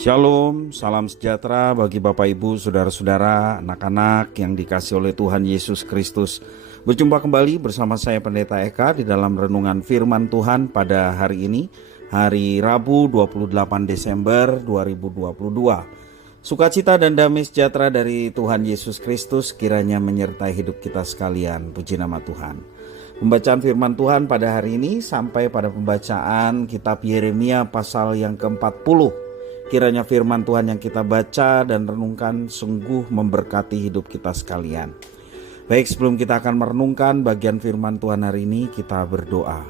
Shalom, salam sejahtera bagi Bapak Ibu, Saudara-saudara, anak-anak yang dikasihi oleh Tuhan Yesus Kristus. Berjumpa kembali bersama saya Pendeta Eka di dalam renungan firman Tuhan pada hari ini, hari Rabu 28 Desember 2022. Sukacita dan damai sejahtera dari Tuhan Yesus Kristus kiranya menyertai hidup kita sekalian. Puji nama Tuhan. Pembacaan firman Tuhan pada hari ini sampai pada pembacaan kitab Yeremia pasal yang ke-40. Kiranya firman Tuhan yang kita baca dan renungkan sungguh memberkati hidup kita sekalian. Baik, sebelum kita akan merenungkan bagian firman Tuhan hari ini, kita berdoa.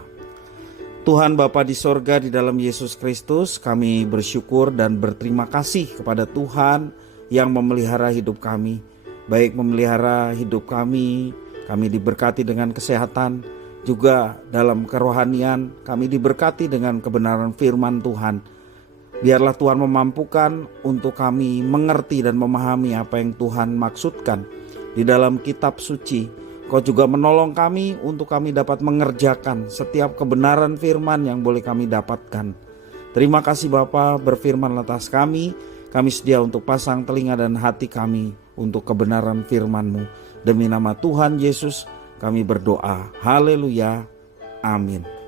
Tuhan Bapa di sorga, di dalam Yesus Kristus, kami bersyukur dan berterima kasih kepada Tuhan yang memelihara hidup kami. Baik memelihara hidup kami diberkati dengan kesehatan, juga dalam kerohanian kami diberkati dengan kebenaran firman Tuhan. Biarlah Tuhan memampukan untuk kami mengerti dan memahami apa yang Tuhan maksudkan di dalam kitab suci. Kau juga menolong kami untuk kami dapat mengerjakan setiap kebenaran firman yang boleh kami dapatkan. Terima kasih Bapa, berfirman atas kami sedia untuk pasang telinga dan hati kami untuk kebenaran firman-Mu. Demi nama Tuhan Yesus kami berdoa. Haleluya. Amin.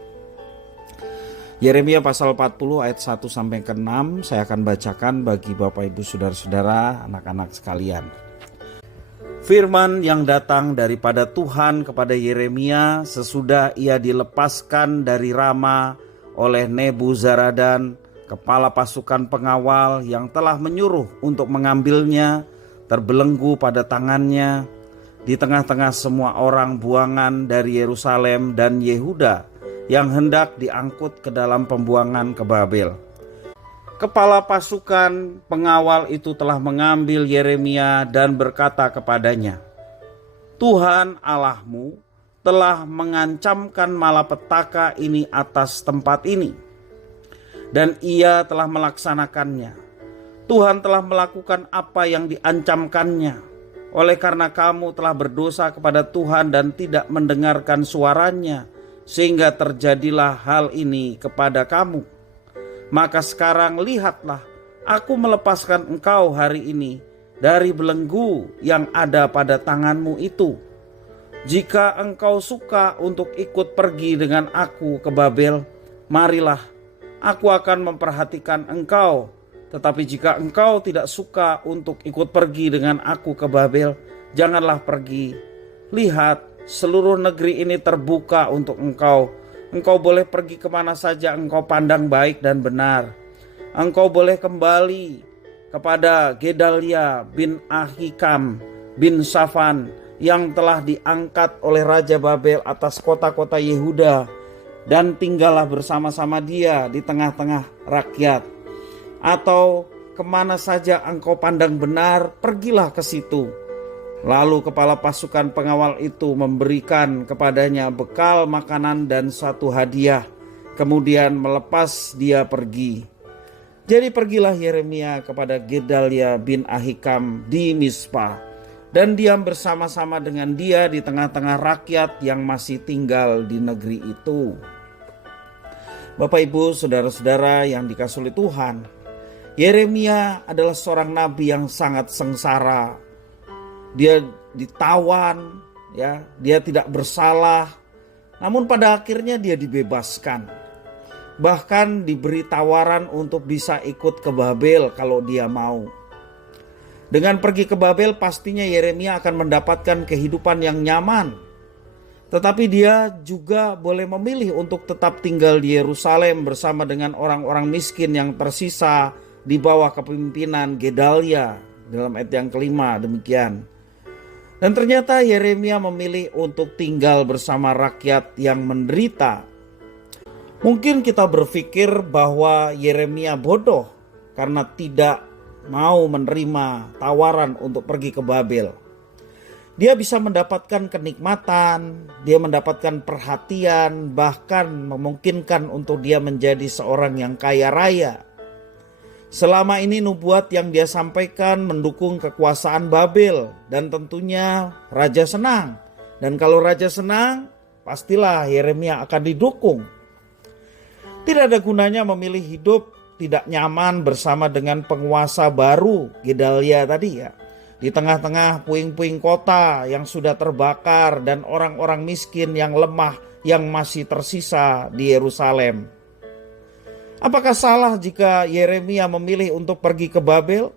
Yeremia pasal 40 ayat 1 sampai ke-6 saya akan bacakan bagi Bapak Ibu Saudara-saudara, anak-anak sekalian. Firman yang datang daripada Tuhan kepada Yeremia sesudah ia dilepaskan dari Rama oleh Nebuzaradan, kepala pasukan pengawal yang telah menyuruh untuk mengambilnya, terbelenggu pada tangannya di tengah-tengah semua orang buangan dari Yerusalem dan Yehuda yang hendak diangkut ke dalam pembuangan ke Babel. Kepala pasukan pengawal itu telah mengambil Yeremia dan berkata kepadanya, Tuhan Allahmu telah mengancamkan malapetaka ini atas tempat ini, dan ia telah melaksanakannya. Tuhan telah melakukan apa yang diancamkannya. Oleh karena kamu telah berdosa kepada Tuhan dan tidak mendengarkan suaranya, sehingga terjadilah hal ini kepada kamu. Maka sekarang lihatlah, aku melepaskan engkau hari ini dari belenggu yang ada pada tanganmu itu. Jika engkau suka untuk ikut pergi dengan aku ke Babel, marilah, aku akan memperhatikan engkau. Tetapi jika engkau tidak suka untuk ikut pergi dengan aku ke Babel, janganlah pergi. Lihat, seluruh negeri ini terbuka untuk engkau. Engkau boleh pergi kemana saja engkau pandang baik dan benar. Engkau boleh kembali kepada Gedalia bin Ahikam bin Safan yang telah diangkat oleh Raja Babel atas kota-kota Yehuda, dan tinggallah bersama-sama dia di tengah-tengah rakyat. Atau kemana saja engkau pandang benar, pergilah ke situ. Lalu kepala pasukan pengawal itu memberikan kepadanya bekal makanan dan satu hadiah. Kemudian melepas dia pergi. Jadi pergilah Yeremia kepada Gedalia bin Ahikam di Mispa, dan diam bersama-sama dengan dia di tengah-tengah rakyat yang masih tinggal di negeri itu. Bapak Ibu, Saudara-saudara yang dikasihi oleh Tuhan, Yeremia adalah seorang nabi yang sangat sengsara. Dia ditawan, ya, dia tidak bersalah. Namun pada akhirnya dia dibebaskan. Bahkan diberi tawaran untuk bisa ikut ke Babel kalau dia mau. Dengan pergi ke Babel pastinya Yeremia akan mendapatkan kehidupan yang nyaman. Tetapi dia juga boleh memilih untuk tetap tinggal di Yerusalem bersama dengan orang-orang miskin yang tersisa di bawah kepemimpinan Gedalia. Dalam ayat yang kelima demikian. Dan ternyata Yeremia memilih untuk tinggal bersama rakyat yang menderita. Mungkin kita berpikir bahwa Yeremia bodoh karena tidak mau menerima tawaran untuk pergi ke Babel. Dia bisa mendapatkan kenikmatan, dia mendapatkan perhatian, bahkan memungkinkan untuk dia menjadi seorang yang kaya raya. Selama ini nubuat yang dia sampaikan mendukung kekuasaan Babel, dan tentunya raja senang. Dan kalau raja senang, pastilah Yeremia akan didukung. Tidak ada gunanya memilih hidup tidak nyaman bersama dengan penguasa baru Gedalia tadi ya. Di tengah-tengah puing-puing kota yang sudah terbakar dan orang-orang miskin yang lemah yang masih tersisa di Yerusalem. Apakah salah jika Yeremia memilih untuk pergi ke Babel?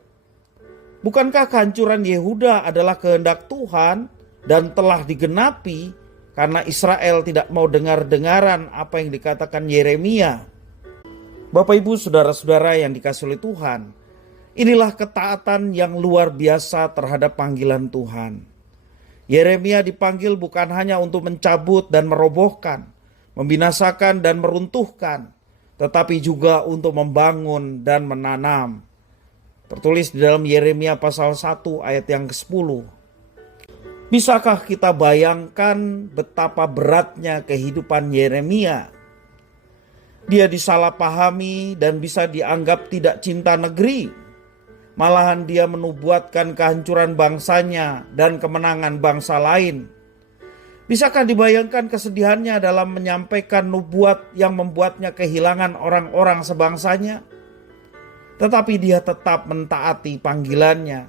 Bukankah kehancuran Yehuda adalah kehendak Tuhan dan telah digenapi karena Israel tidak mau dengar-dengaran apa yang dikatakan Yeremia? Bapak Ibu saudara-saudara yang dikasihi oleh Tuhan, inilah ketaatan yang luar biasa terhadap panggilan Tuhan. Yeremia dipanggil bukan hanya untuk mencabut dan merobohkan, membinasakan dan meruntuhkan, tetapi juga untuk membangun dan menanam. Tertulis di dalam Yeremia pasal 1 ayat yang ke-10. Bisakah kita bayangkan betapa beratnya kehidupan Yeremia? Dia disalahpahami dan bisa dianggap tidak cinta negeri. Malahan dia menubuatkan kehancuran bangsanya dan kemenangan bangsa lain. Bisakah dibayangkan kesedihannya dalam menyampaikan nubuat yang membuatnya kehilangan orang-orang sebangsanya? Tetapi dia tetap mentaati panggilannya.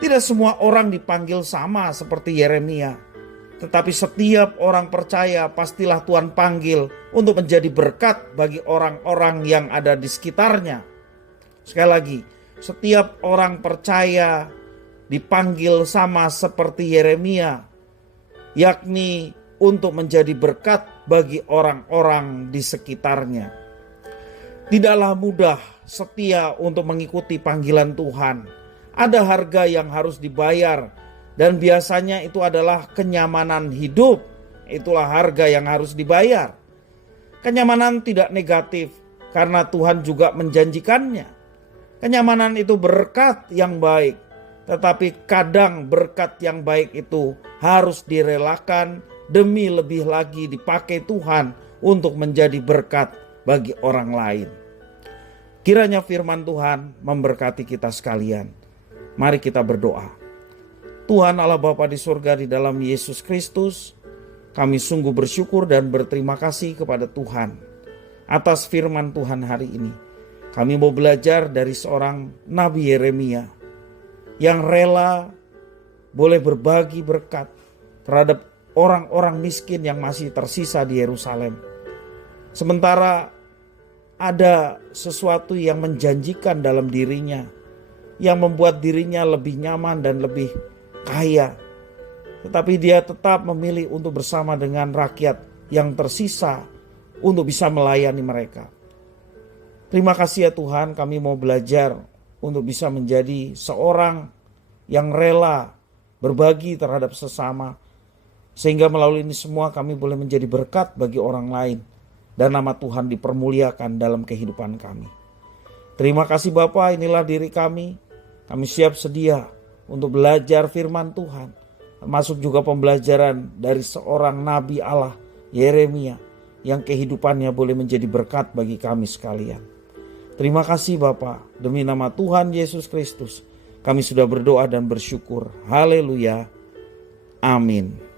Tidak semua orang dipanggil sama seperti Yeremia. Tetapi setiap orang percaya pastilah Tuhan panggil untuk menjadi berkat bagi orang-orang yang ada di sekitarnya. Sekali lagi, setiap orang percaya dipanggil sama seperti Yeremia, yakni untuk menjadi berkat bagi orang-orang di sekitarnya. Tidaklah mudah setia untuk mengikuti panggilan Tuhan. Ada harga yang harus dibayar. Dan biasanya itu adalah kenyamanan hidup. Itulah harga yang harus dibayar. Kenyamanan tidak negatif karena Tuhan juga menjanjikannya. Kenyamanan itu berkat yang baik. Tetapi kadang berkat yang baik itu harus direlakan demi lebih lagi dipakai Tuhan untuk menjadi berkat bagi orang lain. Kiranya firman Tuhan memberkati kita sekalian. Mari kita berdoa. Tuhan Allah Bapa di surga, di dalam Yesus Kristus, kami sungguh bersyukur dan berterima kasih kepada Tuhan atas firman Tuhan hari ini. Kami mau belajar dari seorang Nabi Yeremia yang rela boleh berbagi berkat terhadap orang-orang miskin yang masih tersisa di Yerusalem. Sementara ada sesuatu yang menjanjikan dalam dirinya, yang membuat dirinya lebih nyaman dan lebih kaya, tetapi dia tetap memilih untuk bersama dengan rakyat yang tersisa untuk bisa melayani mereka. Terima kasih ya Tuhan, kami mau belajar untuk bisa menjadi seorang yang rela berbagi terhadap sesama, sehingga melalui ini semua kami boleh menjadi berkat bagi orang lain dan nama Tuhan dipermuliakan dalam kehidupan kami. Terima kasih Bapa, inilah diri kami siap sedia untuk belajar firman Tuhan, termasuk juga pembelajaran dari seorang Nabi Allah, Yeremia, yang kehidupannya boleh menjadi berkat bagi kami sekalian. Terima kasih Bapa, demi nama Tuhan Yesus Kristus, kami sudah berdoa dan bersyukur. Haleluya. Amin.